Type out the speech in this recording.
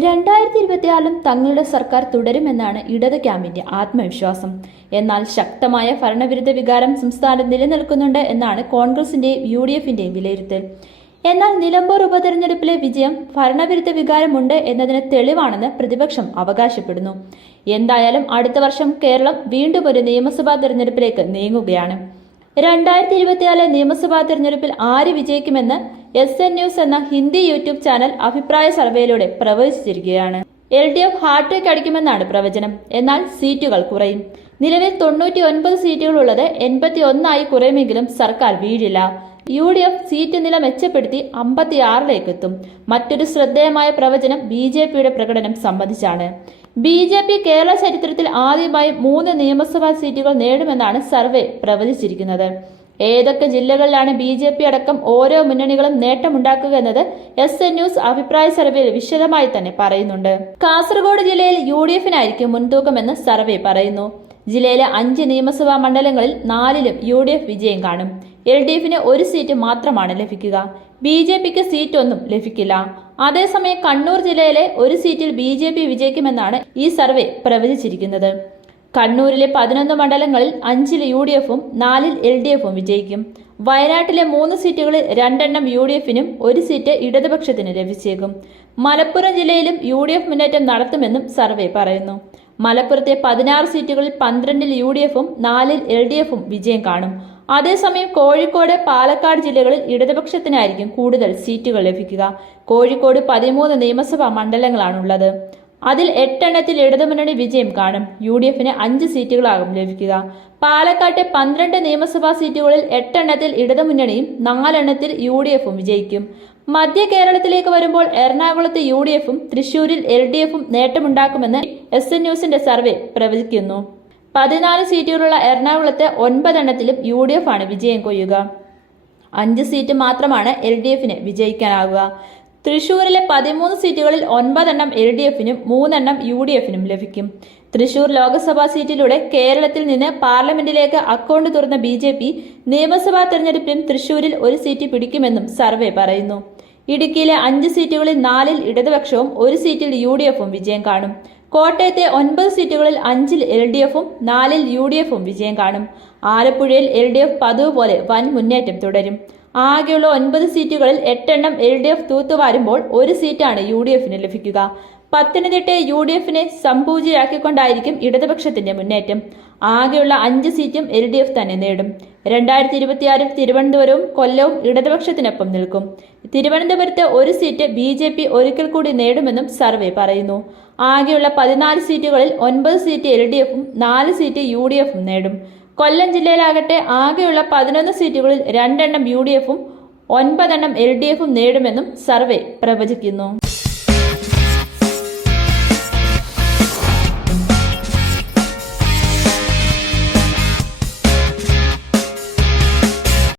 രണ്ടായിരത്തി ഇരുപത്തിയാലും തങ്ങളുടെ സർക്കാർ തുടരുമെന്നാണ് ഇടത് ക്യാമ്പിന്റെ ആത്മവിശ്വാസം. എന്നാൽ ശക്തമായ ഭരണവിരുദ്ധ വികാരം സംസ്ഥാനത്ത് നിലനിൽക്കുന്നുണ്ട് എന്നാണ് കോൺഗ്രസിന്റെയും യു ഡി എഫിന്റെയും വിലയിരുത്തൽ. എന്നാൽ നിലമ്പൂർ ഉപതെരഞ്ഞെടുപ്പിലെ വിജയം ഭരണവിരുദ്ധ വികാരമുണ്ട് എന്നതിന് തെളിവാണെന്ന് പ്രതിപക്ഷം അവകാശപ്പെടുന്നു. എന്തായാലും അടുത്ത വർഷം കേരളം വീണ്ടും ഒരു നിയമസഭാ തെരഞ്ഞെടുപ്പിലേക്ക് നീങ്ങുകയാണ്. രണ്ടായിരത്തി ഇരുപത്തിനാല് നിയമസഭാ തെരഞ്ഞെടുപ്പിൽ ആര് വിജയിക്കുമെന്ന് എസ് എൻ ന്യൂസ് എന്ന ഹിന്ദി യൂട്യൂബ് ചാനൽ അഭിപ്രായ സർവേയിലൂടെ പ്രവചിച്ചിരിക്കുകയാണ് L D F hat trick അടിക്കുമെന്നാണ് പ്രവചനം. എന്നാൽ സീറ്റുകൾ കുറയും. നിലവിൽ തൊണ്ണൂറ്റി ഒൻപത് സീറ്റുകളുള്ളത് എൺപത്തി ഒന്നായി കുറയുമെങ്കിലും സർക്കാർ വീഴില്ല. യു ഡി എഫ് സീറ്റ് നില മെച്ചപ്പെടുത്തി അമ്പത്തിയാറിലേക്ക് എത്തും മറ്റൊരു ശ്രദ്ധേയമായ പ്രവചനം ബി ജെ പിയുടെ പ്രകടനം സംബന്ധിച്ചാണ്. ബി ജെ പി കേരള ചരിത്രത്തിൽ ആദ്യമായി മൂന്ന് നിയമസഭാ സീറ്റുകൾ നേടുമെന്നാണ് സർവേ പ്രവചിച്ചിരിക്കുന്നത്. ഏതൊക്കെ ജില്ലകളിലാണ് ബി ജെ പി അടക്കം ഓരോ മുന്നണികളും നേട്ടമുണ്ടാക്കുക എന്നത് എസ് എൻ ന്യൂസ് അഭിപ്രായ സർവേയിൽ വിശദമായി തന്നെ പറയുന്നുണ്ട്. കാസർഗോഡ് ജില്ലയിൽ യു ഡി എഫിനായിരിക്കും മുൻതൂക്കമെന്ന് സർവേ പറയുന്നു. ജില്ലയിലെ അഞ്ച് നിയമസഭാ മണ്ഡലങ്ങളിൽ നാലിലും യു ഡി എഫ് വിജയം കാണും. എൽ ഡി എഫിന് ഒരു സീറ്റ് മാത്രമാണ് ലഭിക്കുക. ബി ജെ പിക്ക് സീറ്റൊന്നും ലഭിക്കില്ല. അതേസമയം കണ്ണൂർ ജില്ലയിലെ ഒരു സീറ്റിൽ ബി ജെ പി വിജയിക്കുമെന്നാണ് ഈ സർവേ പ്രവചിച്ചിരിക്കുന്നത്. കണ്ണൂരിലെ പതിനൊന്ന് മണ്ഡലങ്ങളിൽ അഞ്ചിൽ യു ഡി എഫും നാലിൽ എൽ ഡി എഫും വിജയിക്കും. വയനാട്ടിലെ മൂന്ന് സീറ്റുകളിൽ രണ്ടെണ്ണം യു ഡി എഫിനും ഒരു സീറ്റ് ഇടതുപക്ഷത്തിന് ലഭിച്ചേക്കും. മലപ്പുറം ജില്ലയിലും യു ഡി എഫ് മുന്നേറ്റം നടത്തുമെന്നും സർവേ പറയുന്നു. മലപ്പുറത്തെ പതിനാറ് സീറ്റുകളിൽ പന്ത്രണ്ടിൽ യു ഡി എഫും നാലിൽ എൽ ഡി എഫും വിജയം കാണും. അതേസമയം കോഴിക്കോട് പാലക്കാട് ജില്ലകളിൽ ഇടതുപക്ഷത്തിനായിരിക്കും കൂടുതൽ സീറ്റുകൾ ലഭിക്കുക. കോഴിക്കോട് പതിമൂന്ന് നിയമസഭാ മണ്ഡലങ്ങളാണുള്ളത്. അതിൽ എട്ടെണ്ണത്തിൽ ഇടതുമുന്നണി വിജയം കാണും. യു ഡി എഫിന് അഞ്ച് സീറ്റുകളാകും ലഭിക്കുക. പാലക്കാട്ടെ പന്ത്രണ്ട് നിയമസഭാ സീറ്റുകളിൽ എട്ടെണ്ണത്തിൽ ഇടതുമുന്നണിയും നാലെണ്ണത്തിൽ യു ഡി എഫും വിജയിക്കും. മധ്യ കേരളത്തിലേക്ക് വരുമ്പോൾ എറണാകുളത്ത് യു ഡി എഫും തൃശൂരിൽ എൽ ഡി എഫും നേട്ടമുണ്ടാക്കുമെന്ന് എസ് എൻ ന്യൂസിന്റെ സർവേ പ്രവചിക്കുന്നു. പതിനാല് സീറ്റുകളുള്ള എറണാകുളത്തെ ഒൻപതെണ്ണത്തിലും യു ഡി എഫ് ആണ് വിജയം കൊയ്യുക. അഞ്ച് സീറ്റ് മാത്രമാണ് എൽ ഡി എഫിന് വിജയിക്കാനാവുക. തൃശൂരിലെ പതിമൂന്ന് സീറ്റുകളിൽ ഒൻപതെണ്ണം എൽ ഡി എഫിനും മൂന്നെണ്ണം യു ഡി എഫിനും ലഭിക്കും. തൃശൂർ ലോക്സഭാ സീറ്റിലൂടെ കേരളത്തിൽ നിന്ന് പാർലമെന്റിലേക്ക് അക്കൗണ്ട് തുറന്ന ബി ജെ പി നിയമസഭാ തെരഞ്ഞെടുപ്പിലും തൃശൂരിൽ ഒരു സീറ്റ് പിടിക്കുമെന്നും സർവേ പറയുന്നു. ഇടുക്കിയിലെ അഞ്ച് സീറ്റുകളിൽ നാലിൽ ഇടതുപക്ഷവും ഒരു സീറ്റിൽ യു ഡി എഫും വിജയം കാണും. കോട്ടയത്തെ ഒൻപത് സീറ്റുകളിൽ അഞ്ചിൽ എൽ ഡി എഫും നാലിൽ യു ഡി എഫും വിജയം കാണും. ആലപ്പുഴയിൽ എൽ ഡി എഫ് പതിവ് പോലെ വൻ മുന്നേറ്റം തുടരും. ആകെയുള്ള ഒൻപത് സീറ്റുകളിൽ എട്ടെണ്ണം എൽ ഡി എഫ് തൂത്തുവാരുമ്പോൾ ഒരു സീറ്റാണ് യു ഡി എഫിന് ലഭിക്കുക. പത്തനംതിട്ടയെ യു ഡി എഫിനെ സംപൂജയാക്കിക്കൊണ്ടായിരിക്കും ഇടതുപക്ഷത്തിന്റെ മുന്നേറ്റം. ആകെയുള്ള അഞ്ച് സീറ്റും എൽ ഡി എഫ് തന്നെ നേടും. രണ്ടായിരത്തി ഇരുപത്തിയാറിൽ തിരുവനന്തപുരവും കൊല്ലവും ഇടതുപക്ഷത്തിനൊപ്പം നിൽക്കും. തിരുവനന്തപുരത്ത് ഒരു സീറ്റ് ബി ജെ പി ഒരിക്കൽ കൂടി നേടുമെന്നും സർവേ പറയുന്നു. ആകെയുള്ള പതിനാല് സീറ്റുകളിൽ ഒൻപത് സീറ്റ് എൽ ഡി എഫും നാല് സീറ്റ് യു ഡി എഫും നേടും. കൊല്ലം ജില്ലയിലാകട്ടെ ആകെയുള്ള പതിനൊന്ന് സീറ്റുകളിൽ രണ്ടെണ്ണം യു ഡി എഫും ഒൻപതെണ്ണം എൽ ഡി എഫും നേടുമെന്നും സർവേ പ്രവചിക്കുന്നു.